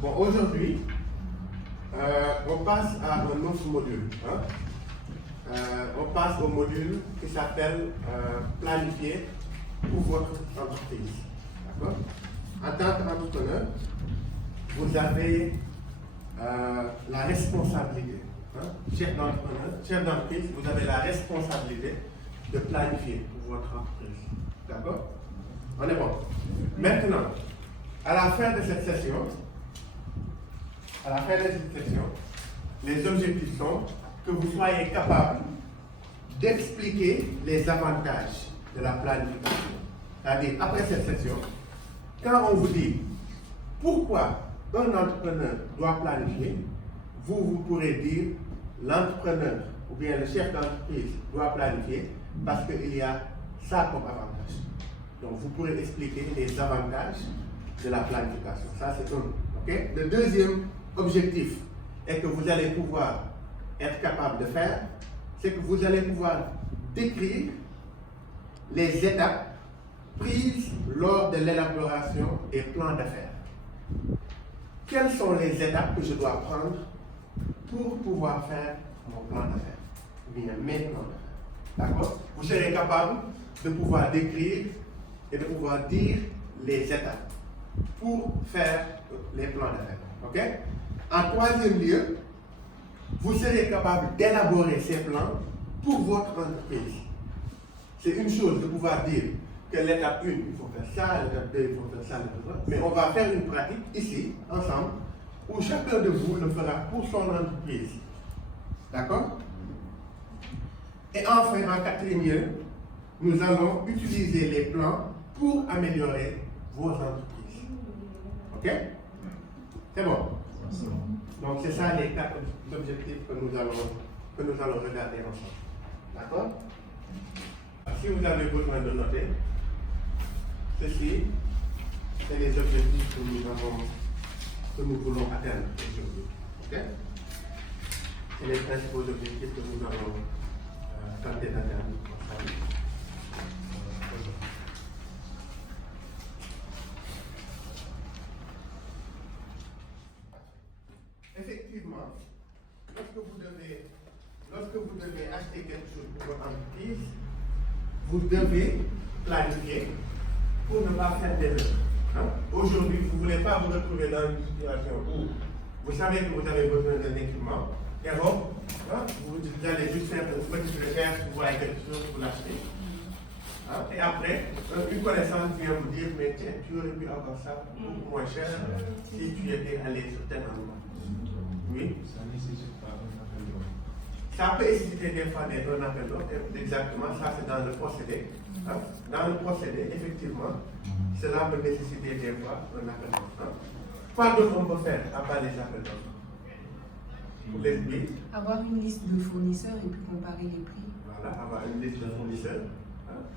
Bon, aujourd'hui, on passe à un autre module. On passe au module qui s'appelle planifier pour votre entreprise. D'accord? En tant qu'entrepreneur, vous avez la responsabilité. Chef d'entreprise, vous avez la responsabilité de planifier pour votre entreprise. D'accord? On est bon. Maintenant, à la fin de cette session, les objectifs sont que vous soyez capable d'expliquer les avantages de la planification. C'est-à-dire, après cette session, quand on vous dit pourquoi un entrepreneur doit planifier, vous pourrez dire l'entrepreneur ou bien le chef d'entreprise doit planifier parce qu'il y a ça comme avantage. Donc, vous pourrez expliquer les avantages de la planification. Ça, c'est un. Okay? Le deuxième objectif est que vous allez pouvoir être capable de faire, c'est que vous allez pouvoir décrire les étapes prises lors de l'élaboration des plans d'affaires. Quelles sont les étapes que je dois prendre pour pouvoir faire mon plan d'affaires, ou bien mes plans d'affaires? D'accord? Vous serez capable de pouvoir décrire et de pouvoir dire les étapes pour faire les plans d'affaires. OK? En troisième lieu, vous serez capable d'élaborer ces plans pour votre entreprise. C'est une chose de pouvoir dire que l'étape 1, il faut faire ça, l'étape 2, il faut faire ça, l'étape 3. Mais on va faire une pratique ici, ensemble, où chacun de vous le fera pour son entreprise. D'accord? Et enfin, en quatrième lieu, nous allons utiliser les plans pour améliorer vos entreprises. OK? C'est bon? Donc, c'est ça les 4 objectifs que nous allons regarder ensemble. D'accord? Si vous avez besoin de noter, ceci, c'est les objectifs que nous voulons atteindre aujourd'hui. OK? C'est les principaux objectifs que nous allons tenter d'atteindre ensemble. Effectivement, lorsque vous devez acheter quelque chose pour votre entreprise, vous devez planifier pour ne pas faire d'erreur. Aujourd'hui, vous ne voulez pas vous retrouver dans une situation où vous savez que vous avez besoin d'un équipement, et donc, vous allez juste faire une petite recherche, vous voyez quelque chose, vous l'achetez. Et après, une connaissance vient vous dire, mais tiens, tu aurais pu avoir ça beaucoup moins cher si tu étais allé sur tel endroit. Oui. Ça nécessite pas un appel d'offres. Ça peut nécessiter des fois d'être un appel d'offres. Exactement, ça c'est dans le procédé. Dans le procédé, effectivement, cela peut nécessiter des fois un appel d'offres. Quoi d'autre on peut faire à part les appels d'offres? Les prix. Avoir une liste de fournisseurs et puis comparer les prix. Voilà, avoir une liste de fournisseurs.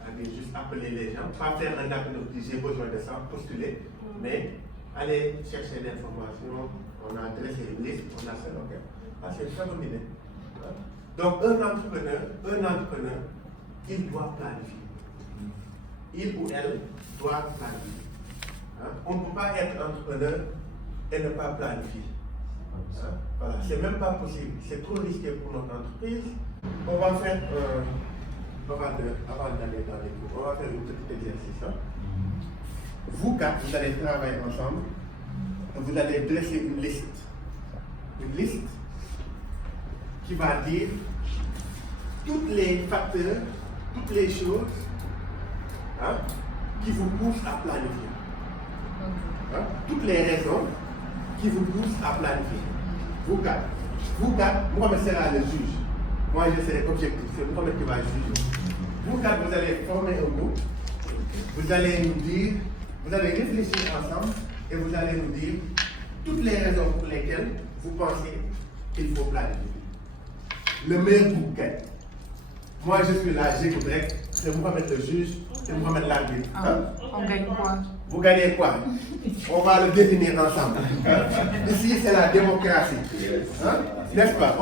Aller juste appeler les gens, pas faire un appel d'offres, j'ai besoin de ça, postuler, mais aller chercher l'information, on a dressé une liste, on a fait, ok. C'est une très bonne idée. Donc, un entrepreneur, il doit planifier. Il ou elle doit planifier. On ne peut pas être entrepreneur et ne pas planifier. Voilà, c'est même pas possible. C'est trop risqué pour notre entreprise. On va faire, avant d'aller dans les cours, on va faire un petit exercice. Vous quatre, vous allez travailler ensemble. Vous allez dresser une liste. Une liste qui va dire tous les facteurs, toutes les choses qui vous poussent à planifier. Toutes les raisons qui vous poussent à planifier. Vous quatre, Mohamed sera le juge. Moi, je serai objectif. C'est Mohamed qui va juger. Vous quatre, vous allez former un groupe. Vous allez nous dire, vous allez réfléchir ensemble et vous allez nous dire toutes les raisons pour lesquelles vous pensez qu'il faut planifier. Le meilleur groupe gagne. Moi, je suis là, j'écouterai. C'est Mohamed le juge, c'est Mohamed l'arbitre. On gagne quoi? Vous gagnez quoi? On va le définir ensemble. Ici, c'est la démocratie. N'est-ce pas?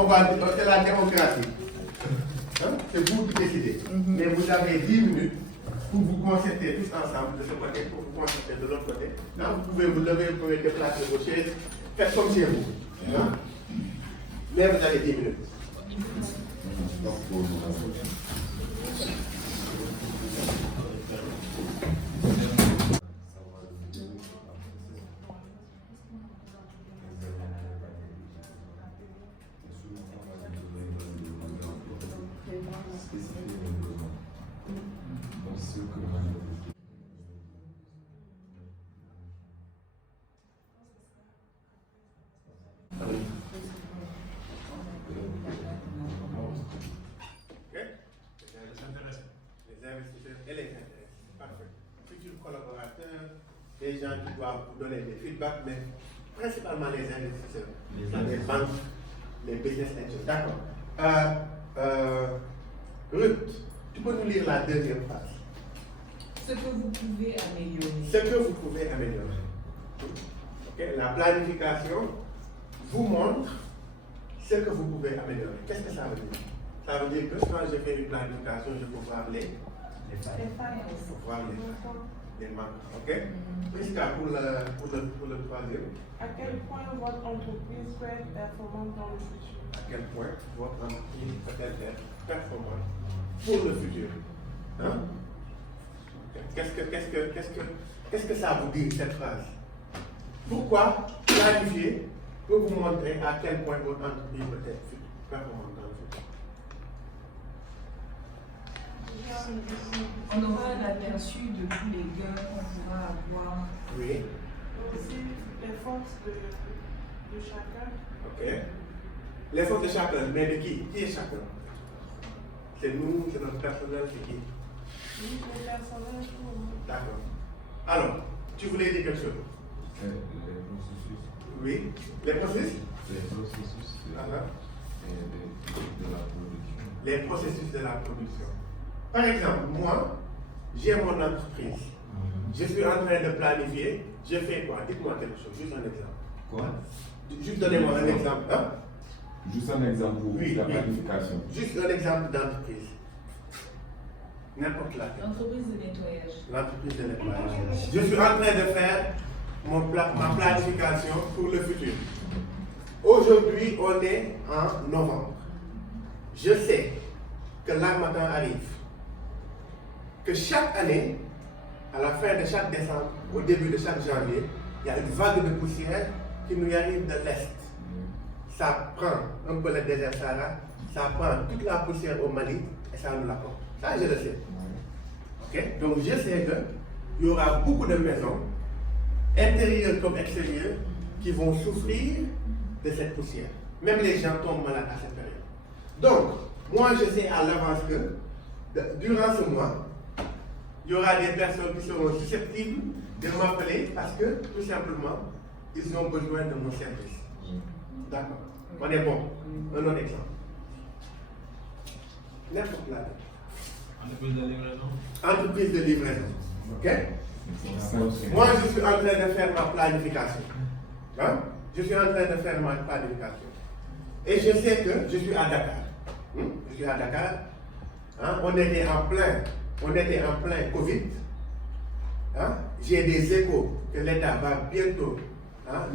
C'est la démocratie. C'est vous qui décidez. Mais vous avez 10 minutes pour vous concerter tous ensemble de ce côté, pour vous concerter de l'autre côté. Là, vous pouvez vous lever, vous pouvez déplacer vos chaises faites comme chez vous. Hein? Mais vous avez 10 minutes. Les investisseurs et les intéressés. Parfait. Futurs collaborateurs, les gens qui doivent vous donner des feedbacks, mais principalement les investisseurs, les banques, les business angels. D'accord. Ruth, tu peux nous lire la deuxième phrase. Ce que vous pouvez améliorer. Ce que vous pouvez améliorer. Okay. La planification vous montre ce que vous pouvez améliorer. Qu'est-ce que ça veut dire? Ça veut dire que quand je fais une planification, je peux voir les manques. Ok? Prisca, pour le troisième. À quel point votre entreprise peut être performante dans le futur? À quel point votre entreprise peut-être être performante pour le futur. Hein? Qu'est-ce que ça vous dit, cette phrase? Pourquoi planifier peut vous montrer à quel point votre entreprise peut être performante dans le futur? On aura un aperçu de tous les gains qu'on pourra avoir. Oui. Aussi les forces de chacun. Ok. Les forces de chacun, mais de qui? Qui est chacun? C'est nous, c'est notre personnel, c'est qui? Oui, le personnel, tout. D'accord. Alors, tu voulais dire quelque chose? Les processus. Oui. Les processus? Les processus de la production. Les processus de la production. Par exemple, moi, j'ai mon entreprise. Je suis en train de planifier. Je fais quoi? Dites-moi quelque chose, juste un exemple. Quoi? Juste donnez-moi un exemple. Hein? Juste un exemple pour Oui, la oui. planification. Juste un exemple d'entreprise. N'importe laquelle. L'entreprise de nettoyage. L'entreprise de nettoyage. Je suis en train de faire ma planification pour le futur. Aujourd'hui, on est en novembre. Je sais que l'Harmattan arrive. Que chaque année, à la fin de chaque décembre, au début de chaque janvier, il y a une vague de poussière qui nous arrive de l'Est. Ça prend un peu le désert Sahara, ça prend toute la poussière au Mali et ça nous l'apporte. Ça, je le sais. Okay? Donc, je sais qu'il y aura beaucoup de maisons, intérieures comme extérieures, qui vont souffrir de cette poussière. Même les gens tombent malades à cette période. Donc, moi, je sais à l'avance que durant ce mois, il y aura des personnes qui seront susceptibles de m'appeler parce que, tout simplement, ils ont besoin de mon service. D'accord. On est bon. Un autre exemple. N'importe là. Entreprise de livraison. Entreprise de livraison. Ok? Moi, je suis en train de faire ma planification. Hein? Je suis en train de faire ma planification. Et je sais que je suis à Dakar. Je suis à Dakar. Hein? On était en plein Covid. Hein? J'ai des échos que l'État va bientôt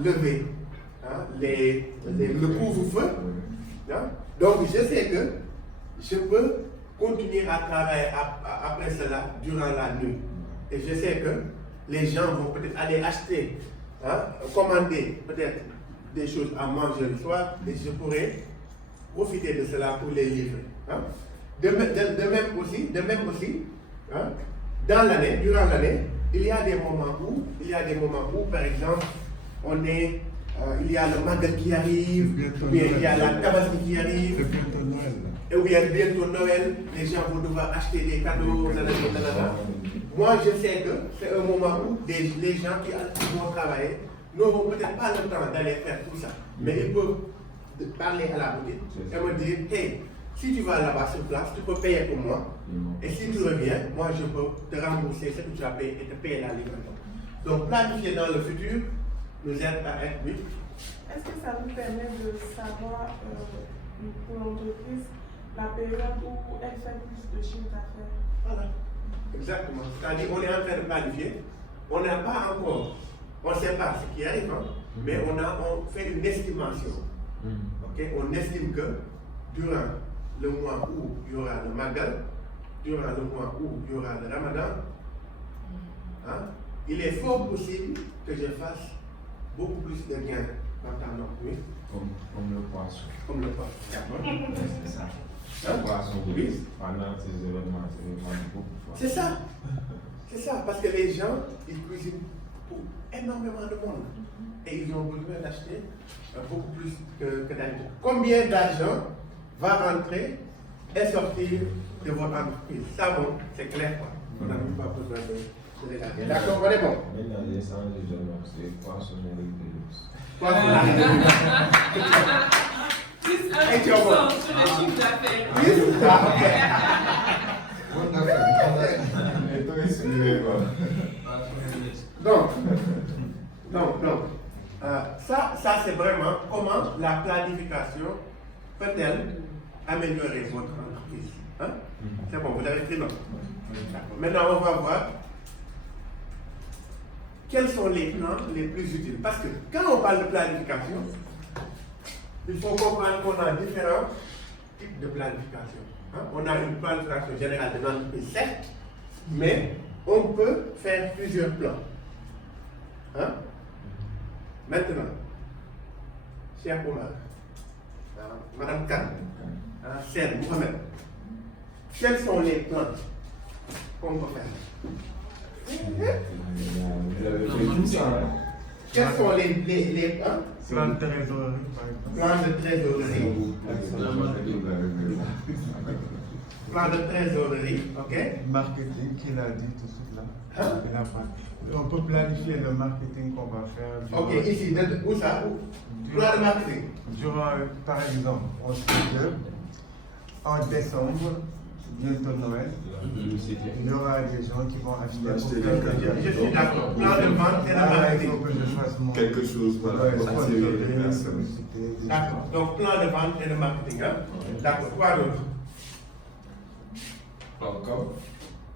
lever le couvre-feu. Hein? Donc, je sais que je peux continuer à travailler après cela durant la nuit. Et je sais que les gens vont peut-être aller acheter, commander peut-être des choses à manger le soir et je pourrais profiter de cela pour les livrer. Hein? De même aussi, hein, dans l'année, durant l'année, il y a des moments où, par exemple, il y a le Magal qui arrive, ou bien il y a la Tabaski qui arrive, ou bien bientôt Noël, les gens vont devoir acheter des cadeaux, Moi, je sais que c'est un moment où les gens qui vont travailler n'auront peut-être pas le temps d'aller faire tout ça, mais ils peuvent parler à la boutique et me dire, hey, si tu vas là-bas sur place, tu peux payer pour moi. Et si tu reviens, moi je peux te rembourser ce que tu as payé et te payer la livraison. Donc planifier dans le futur nous aide à être vite. Est-ce que ça vous permet de savoir pour l'entreprise la période où elle fait plus de chiffre d'affaires? Voilà, exactement. C'est-à-dire qu'on est en train de planifier, on n'a pas encore, on ne sait pas ce qui arrive, hein? mais on fait une estimation. Ok, on estime que durant le mois où il y aura le Magal, durant le mois où il y aura le Ramadan, hein, il est fort possible que je fasse beaucoup plus de gains dans ta norme, oui. Comme le poisson. Comme le poisson. D'accord. C'est ça. Hein? Le poisson, Oui. pendant ces événements, c'est vraiment beaucoup. C'est ça. C'est ça, parce que les gens, ils cuisinent pour énormément de monde. Et ils ont besoin d'acheter beaucoup plus que d'argent. Combien d'argent va rentrer et sortir de votre entreprise? Ça, bon, c'est clair, quoi. On n'a même pas besoin de regarder. D'accord, on est bon. Maintenant, les sangs, les gens, c'est poissonnerie de luxe. Plus Et tu as 1% bon. sur le chiffre d'affaires. Oui, ok. Et toi, excusez quoi. Donc, ça c'est vraiment comment la planification peut-elle améliorer votre entreprise. Hein? C'est bon, vous avez pris note. D'accord. Maintenant, on va voir quels sont les plans les plus utiles. Parce que quand on parle de planification, il faut comprendre qu'on a différents types de planification. Hein? On a une planification générale de l'entreprise, certes, mais on peut faire plusieurs plans. Hein? Maintenant, cher Omar, Madame Khan, Sen, Mohamed, quels sont les plans qu'on peut faire? Vous avez fait tout ça, hein? Quels sont les plans? Plan de trésorerie, par exemple. Plan de trésorerie. Plan de trésorerie, ok? Marketing qu'il a dit tout de suite là. Hein? Il a pas. On peut planifier le marketing qu'on va faire. Durant, Ok, ici, où ça? Plan de marketing. durant, par exemple, on sait que en décembre, bientôt Noël, il y aura des gens qui vont acheter Acheter pour des faire cadeaux. Je suis d'accord. Plan de vente et de Là, il marketing. faut que je fasse mon Quelque chose pour ouais, attirer les sponsoring, personnes. publicité, des D'accord. choses. Donc, plan de vente et de marketing. Hein? D'accord. Quoi d'autre? Encore?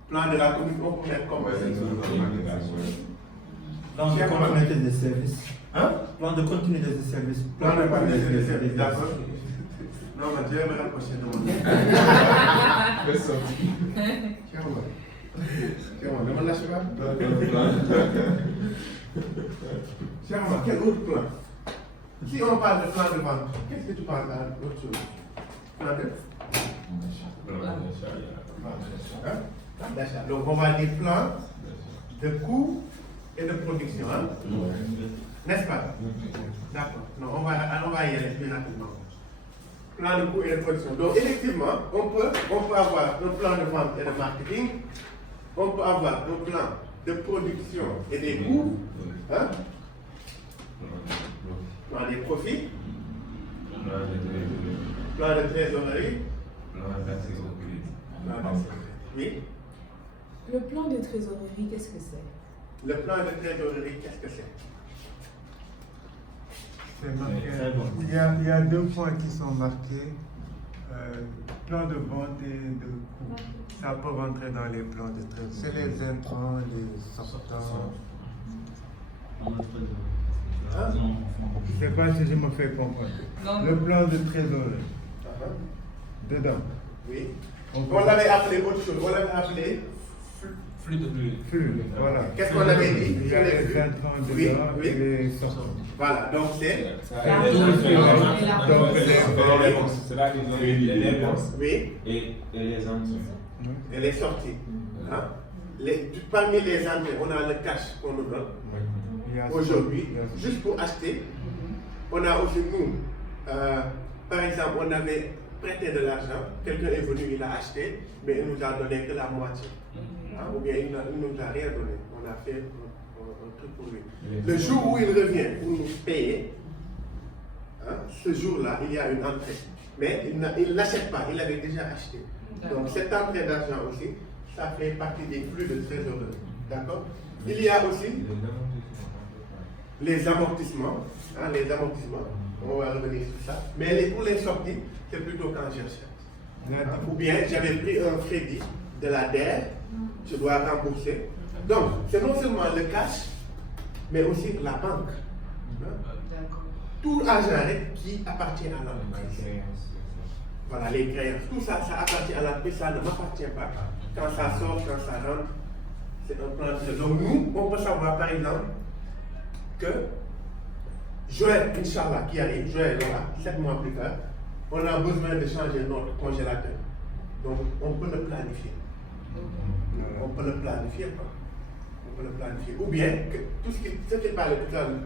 Plan de la communication pour mettre comme Ouais, c'est ça. Plan de continuité des services. Hein? Plan de continuité des services. Plan de communication des services. D'accord. Non, mais Dieu me rapprocher de moi. Fais sortir. Tiens-moi. Tiens-moi, demande la cheval. Tiens-moi, quel autre plan? Si on parle de plan de vente, qu'est-ce que tu parles d'autre chose? Plan de? Hein? Plan d'achat. Donc, on va dire plan de coût et de production. Hein? N'est-ce pas? D'accord. Non, on va y aller plus rapidement. Plan de coût et de production. Donc, effectivement, on peut avoir un plan de vente et de marketing. On peut avoir un plan de production et des coûts. Hein? Plan des profits. Plan de trésorerie. Plan d'accès au crédit. Oui. Le plan de trésorerie, qu'est-ce que c'est? Le plan de trésorerie, qu'est-ce que c'est? C'est marqué. Très bon. Il y a deux points qui sont marqués. Plan de vente et de coût. Ça peut rentrer dans les plans de trésorerie. C'est les intrants, les sortants. Hein? Je ne sais pas si je me fais comprendre. Non. Le plan de trésorerie, dedans, Oui. on peut- On l'avait appelé autre chose. On l'avait appelé Flux de flux. flux, voilà. Qu'est-ce qu'on avait dit? Il y a les intrants Oui, dedans oui. et les sortants. Voilà, donc c'est. C'est-à-dire les dépenses Oui. et les entrées. Et les sorties. Hein? Parmi les entrées, on a le cash qu'on nous donne Il y a- aujourd'hui, il y a- juste pour acheter. On a aussi nous, par exemple, on avait prêté de l'argent, quelqu'un est venu, il a acheté, mais il nous a donné que la moitié. Hein? Ou bien il ne nous a rien donné. On a fait un truc pour lui. Le jour où il revient pour nous payer, hein, ce jour-là, il y a une entrée. Mais il n'achète pas, il avait déjà acheté. Donc cette entrée d'argent aussi, ça fait partie des flux de trésorerie. D'accord? Il y a aussi les amortissements. Hein, les amortissements, on va revenir sur ça. Mais pour les sorties, c'est plutôt quand j'achète. Hein, ou bien j'avais pris un crédit de la DER, je dois rembourser. Donc, c'est non seulement le cash, mais aussi la banque. D'accord. Tout argent qui appartient à l'entreprise. Voilà, les créances. Tout ça, ça appartient à l'entreprise, ça ne m'appartient pas. Quand ça sort, quand ça rentre, c'est un plan de. Donc nous, on peut savoir par exemple que juin, Inch'Allah, qui arrive, juin, voilà, 7 mois plus tard, on a besoin de changer notre congélateur. Donc on peut le planifier. On peut le planifier, quoi. On peut le planifier. Ou bien, que tout ce qui parle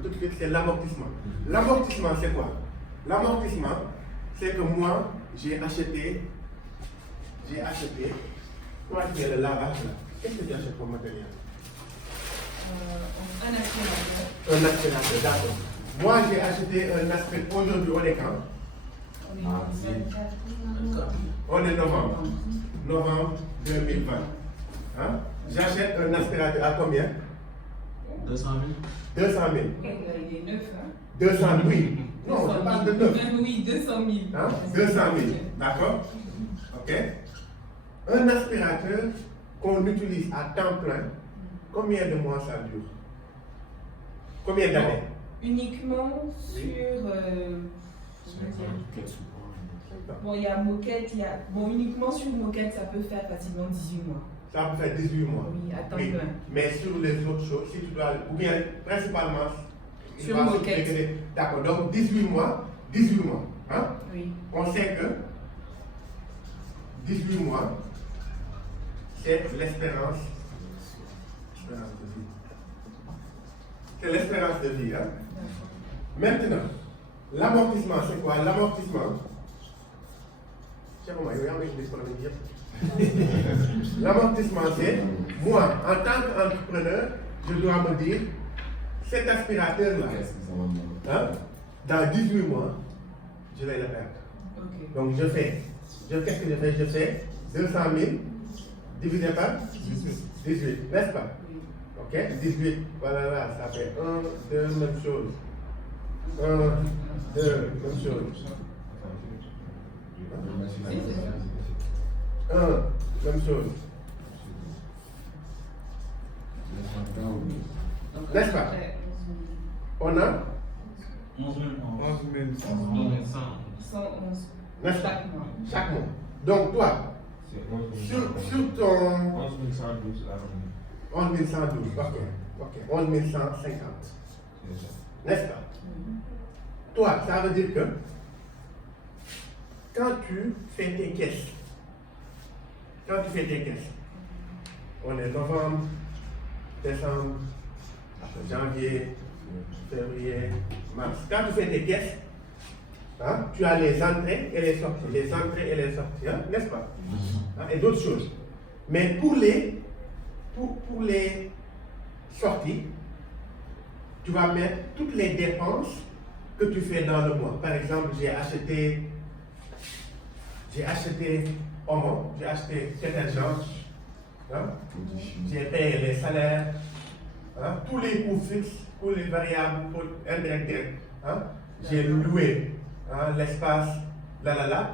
tout de suite, c'est l'amortissement. L'amortissement, c'est quoi? L'amortissement, c'est que moi, j'ai acheté, toi qui es le lavage là, qu'est-ce que tu achètes comme matériel? Un aspirateur. Un aspirateur, d'accord. Moi, j'ai acheté un aspirateur, aujourd'hui on est quand? On est en 24. On est novembre. Novembre 2020. Hein? J'achète un aspirateur à combien? 200 000. 200 000. Il est neuf, hein? 200 000, oui. Non, je parle de 9. Oui, 200 000. Hein? 200 000, d'accord? Ok? Un aspirateur qu'on utilise à temps plein, combien de mois ça dure? Combien d'années? Uniquement sur. Bon, il y a moquette, il y a. Bon, uniquement sur moquette, ça peut faire facilement 18 mois. Ça peut faire 18 mois. Oui, à temps Oui. plein. Mais sur les autres choses, si tu dois, ou bien principalement Sur moquette. D'accord, donc 18 mois, 18 mois. Hein? Oui. On sait que 18 mois, c'est l'espérance de vie. C'est l'espérance de vie. Hein? Maintenant, l'amortissement, c'est quoi? L'amortissement, l'amortissement, c'est moi, en tant qu'entrepreneur, je dois me dire, cet aspirateur-là, hein, dans 18 mois, je vais le perdre. Ok. Donc qu'est-ce que je fais? Je fais 200 000 divisé par 18, n'est-ce pas? Oui. Ok? 18, voilà, là, ça fait 1, 2, même chose. 1, 2, même chose. 1, même chose. N'est-ce pas? On a 11 000. 111. N'est-ce pas? Chaque mois. Chaque mois. Donc toi, sur ton 11 112 11 112, ok. 11 150. N'est-ce pas? Toi, ça veut dire que quand tu fais tes caisses, on est novembre, décembre, janvier, février, mars. Quand tu fais tes caisses, hein, tu as les entrées et les sorties, hein, n'est-ce pas? Hein, et d'autres choses. Mais pour les sorties, tu vas mettre toutes les dépenses que tu fais dans le mois. Par exemple, j'ai acheté omo, j'ai acheté détergent, hein? J'ai payé les salaires, hein? Tous les coûts fixes, tous les variables indirectes, hein? J'ai loué, hein, l'espace,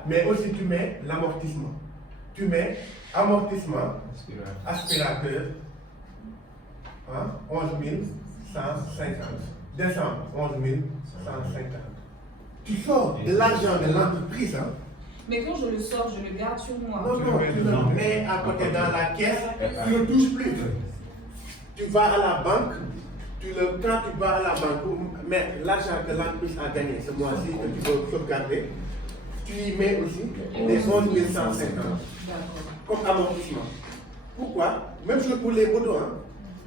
mais aussi tu mets l'amortissement. Tu mets amortissement, aspirateur, hein? 11 150. Décembre, 11 150. Tu sors de l'argent de l'entreprise, hein? Mais quand je le sors, je le garde sur moi. Non, tu le mets à côté dans la caisse, tu ne touches plus. Tu vas à la banque, quand tu vas à la banque, mais l'argent que l'entreprise a gagné ce mois-ci, que tu veux sauvegarder, tu y mets aussi les 11 150 comme amortissement. Pourquoi? Même chose pour les motos. Hein?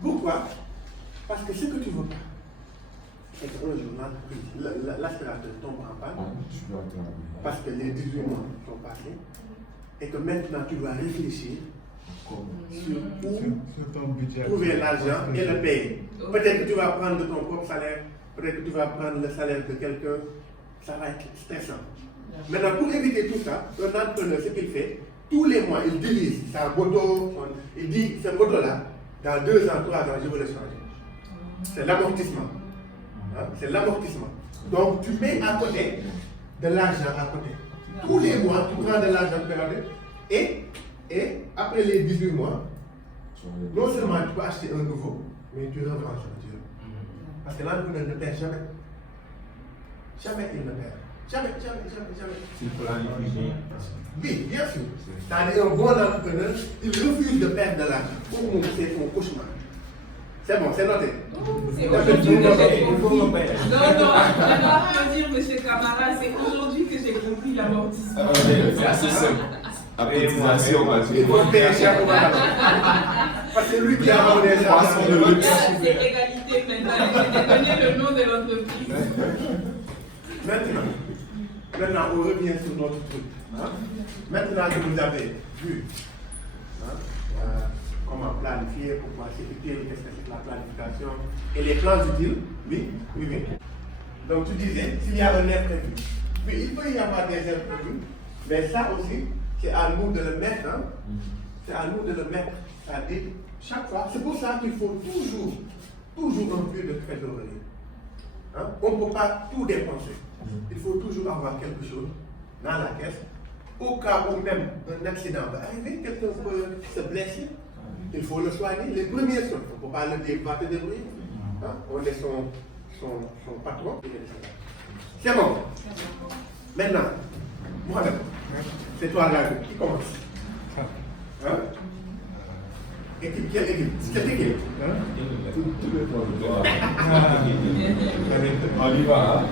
Pourquoi? Parce que ce que tu veux pas, c'est qu'un jour l'aspirateur tombe en panne, parce que les 18 mois sont passés, et que maintenant tu dois réfléchir sur où ton budget. Trouver l'argent et le payer. Peut-être que tu vas prendre de ton propre salaire, peut-être que tu vas prendre le salaire de quelqu'un, ça va être stressant. Maintenant, pour éviter tout ça, un entrepreneur, ce qu'il fait, tous les mois, il divise sa moto, il dit, ce moto-là, dans 2 ans, 3 ans, je veux le changer. C'est l'amortissement. Hein? C'est l'amortissement. Donc, tu mets à côté de l'argent à côté. Tous les mois, tu prends de l'argent et après les 18 mois, non seulement tu peux acheter un nouveau, mais tu revends ça. Parce que l'entrepreneur ne perd jamais. Jamais il ne perd. Jamais. C'est planifié. Oui, bien sûr. C'est-à-dire un bon entrepreneur, il refuse de perdre de l'argent. Pour nous, c'est son cauchemar. C'est bon, c'est noté. C'est aujourd'hui que j'ai Il faut compris. me payer. Non, je dois applaudir M. Camara, c'est aujourd'hui que j'ai compris l'amortissement. C'est assez simple. Après, on va Il faut payer cher pour madame. Parce que lui qui a vendu les argent. C'est égalité maintenant. Je t'ai donné le nom de l'entreprise. Maintenant, on revient sur notre truc. Hein? Maintenant que vous avez vu comment planifier, pourquoi c'est utile, qu'est-ce que c'est que la planification, et les plans utiles, oui. Donc tu disais, s'il y a un imprévu, oui, il peut y avoir des imprévus, mais ça aussi, c'est à nous de le mettre, hein? C'est à nous de le mettre, c'est-à-dire, chaque fois, c'est pour ça qu'il faut toujours un peu de trésorerie. Hein? On ne peut pas tout dépenser. Il faut toujours avoir quelque chose dans la caisse. Au cas où même un accident va arriver, quelqu'un peut se blesser, il faut le soigner. Les premiers soins, on ne peut pas le dire, va te débrouiller. Hein? On est son patron. C'est bon. Maintenant, Mohamed, c'est toi là qui commence. Hein? Équipe, quelle équipe? Cette équipe? Tout le temps. On y va. Hein?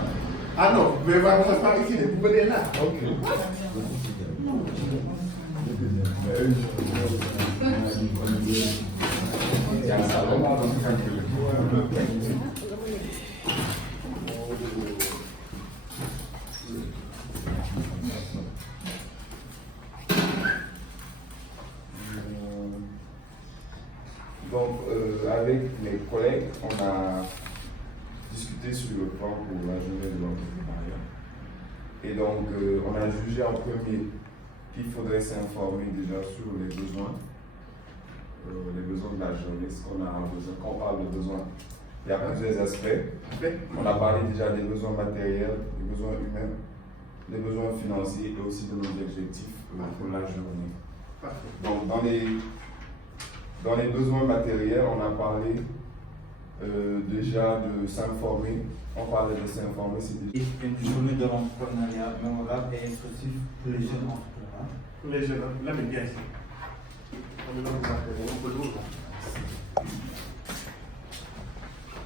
Ah non, vous pouvez voir comment ça se passe ici, vous venez là. Ok. Donc, avec mes collègues, on a discuté sur le plan pour la journée de l'entrepreneuriat. Et donc, on a jugé en premier qu'il faudrait s'informer déjà sur les besoins de la journée, ce qu'on a besoin. Quand on parle de besoins, il y a plusieurs aspects. On a parlé déjà des besoins matériels, des besoins humains, des besoins financiers et aussi de nos objectifs pour la journée. Donc, dans les besoins matériels, on a parlé déjà de s'informer. On parlait de s'informer, c'est déjà Une journée de l'entrepreneuriat mémorable et inclusif pour les jeunes entrepreneurs. Pour les jeunes, là, mais bien sûr.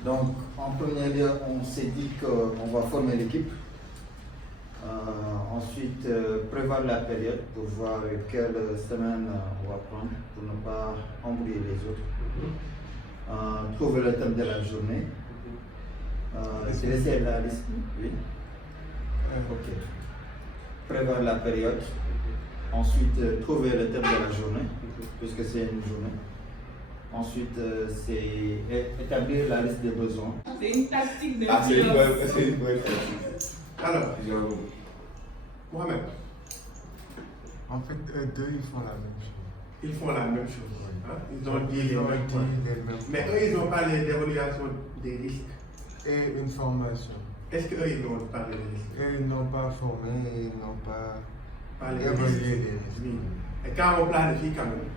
Donc, en premier lieu, on s'est dit qu'on va former l'équipe. Ensuite, prévoir la période pour voir quelle semaine on va prendre pour ne pas embrouiller les autres. Trouver le thème de la journée. C'est laisser la liste. Oui. Ok. Prévoir la période. Ensuite, trouver le thème de la journée, puisque c'est une journée. Ensuite, c'est établir la liste des besoins. C'est une tactique de c'est une violence. bonne Alors, Mohamed, En fait, eux deux, ils font la même chose. ils font la même chose. Hein? Ils ont dit les Ils ont mêmes dit points. les mêmes Mais points. eux, ils ont parlé d'évaluation des risques. Et une formation. Est-ce qu'eux, ils ont parlé des risques? Et ils n'ont pas formé, et ils n'ont pas Parlé des évalué risques. les risques. Oui. Et quand on planifie quand même,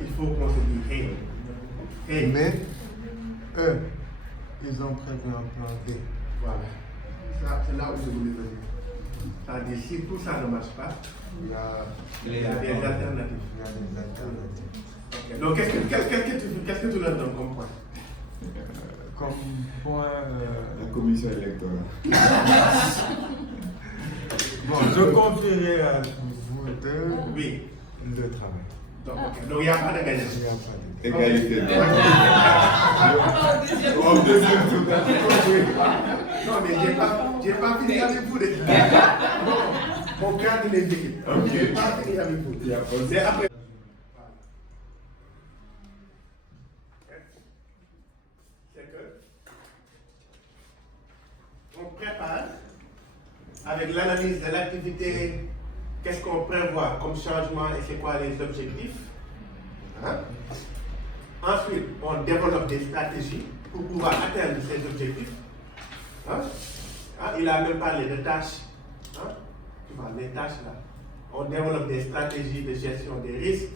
il faut qu'on se dise, hey. Mais eux, ils ont prévu un plan B. Voilà. Ça, c'est là où je voulais venir. C'est-à-dire, si tout ça ne marche pas, Il y a, il y a des alternatives. il y a des alternatives. Ok. Donc, qu'est-ce que tu leur donnes comme point? Comme point. La commission électorale. Bon, je confierai à vous deux Oui. le travail. Donc, ok. Donc, il n'y a pas de gagnant. Il n'y a pas de. Égalité. Oh, Au deuxième tour. Non, mais j'ai pas fini avec vous. Bon, on garde les équipes. J'ai pas fini avec vous. C'est après. C'est que on prépare avec l'analyse de l'activité, qu'est-ce qu'on prévoit comme changement et c'est quoi les objectifs. Hein? Ensuite, on développe des stratégies pour pouvoir atteindre ces objectifs. Hein? Hein? Il a même parlé de tâches. Hein? Tu vois, les tâches là. On développe des stratégies de gestion des risques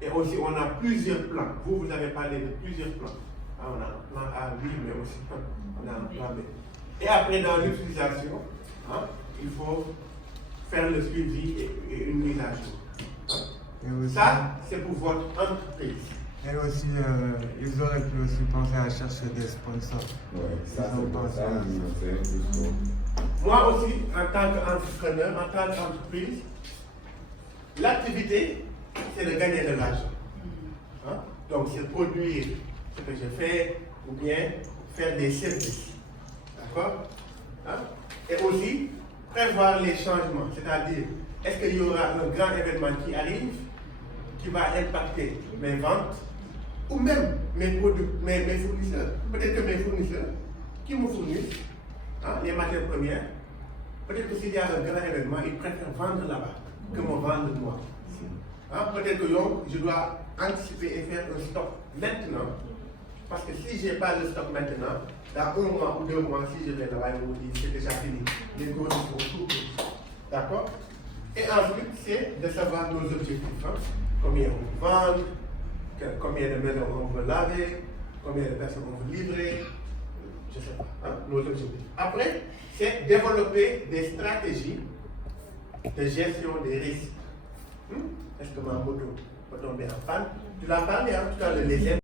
et aussi on a plusieurs plans. Vous avez parlé de plusieurs plans. Hein? On a un plan A, oui, mais aussi on a un plan B. Et après, dans l'utilisation, hein, il faut faire le suivi et une mise à jour. Et aussi, Ça, c'est pour votre entreprise. et aussi ils auraient pu aussi penser à chercher des sponsors. Ouais, ça Ils ont c'est pour pensé ça, à ça. c'est un peu ça. Moi aussi, en tant qu'entrepreneur, en tant qu'entreprise, l'activité, c'est de gagner de l'argent. Hein? Donc, c'est produire ce que je fais ou bien faire des services. D'accord? Hein? Et aussi, prévoir les changements. C'est-à-dire, est-ce qu'il y aura un grand événement qui arrive, qui va impacter mes ventes ou même mes fournisseurs? Peut-être que mes fournisseurs qui me fournissent les matières premières, peut-être que s'il y a un grand événement, ils préfèrent vendre là-bas que me vendre moi. Hein? Peut-être que je dois anticiper et faire un stock maintenant. Parce que si je n'ai pas le stock maintenant, dans 1 mois ou 2 mois, si je vais là-bas, ils vont me dire c'est déjà fini. Les gros, ils sont tout pris. D'accord? Et ensuite, c'est de savoir nos objectifs. Hein? Combien on veut vendre, combien de maisons on veut laver, combien de personnes on veut livrer, je ne sais pas, hein? Nos objectifs. Après, c'est développer des stratégies de gestion des risques. Est-ce que ma moto peut tomber en panne? Tu l'as parlé tout à l'heure,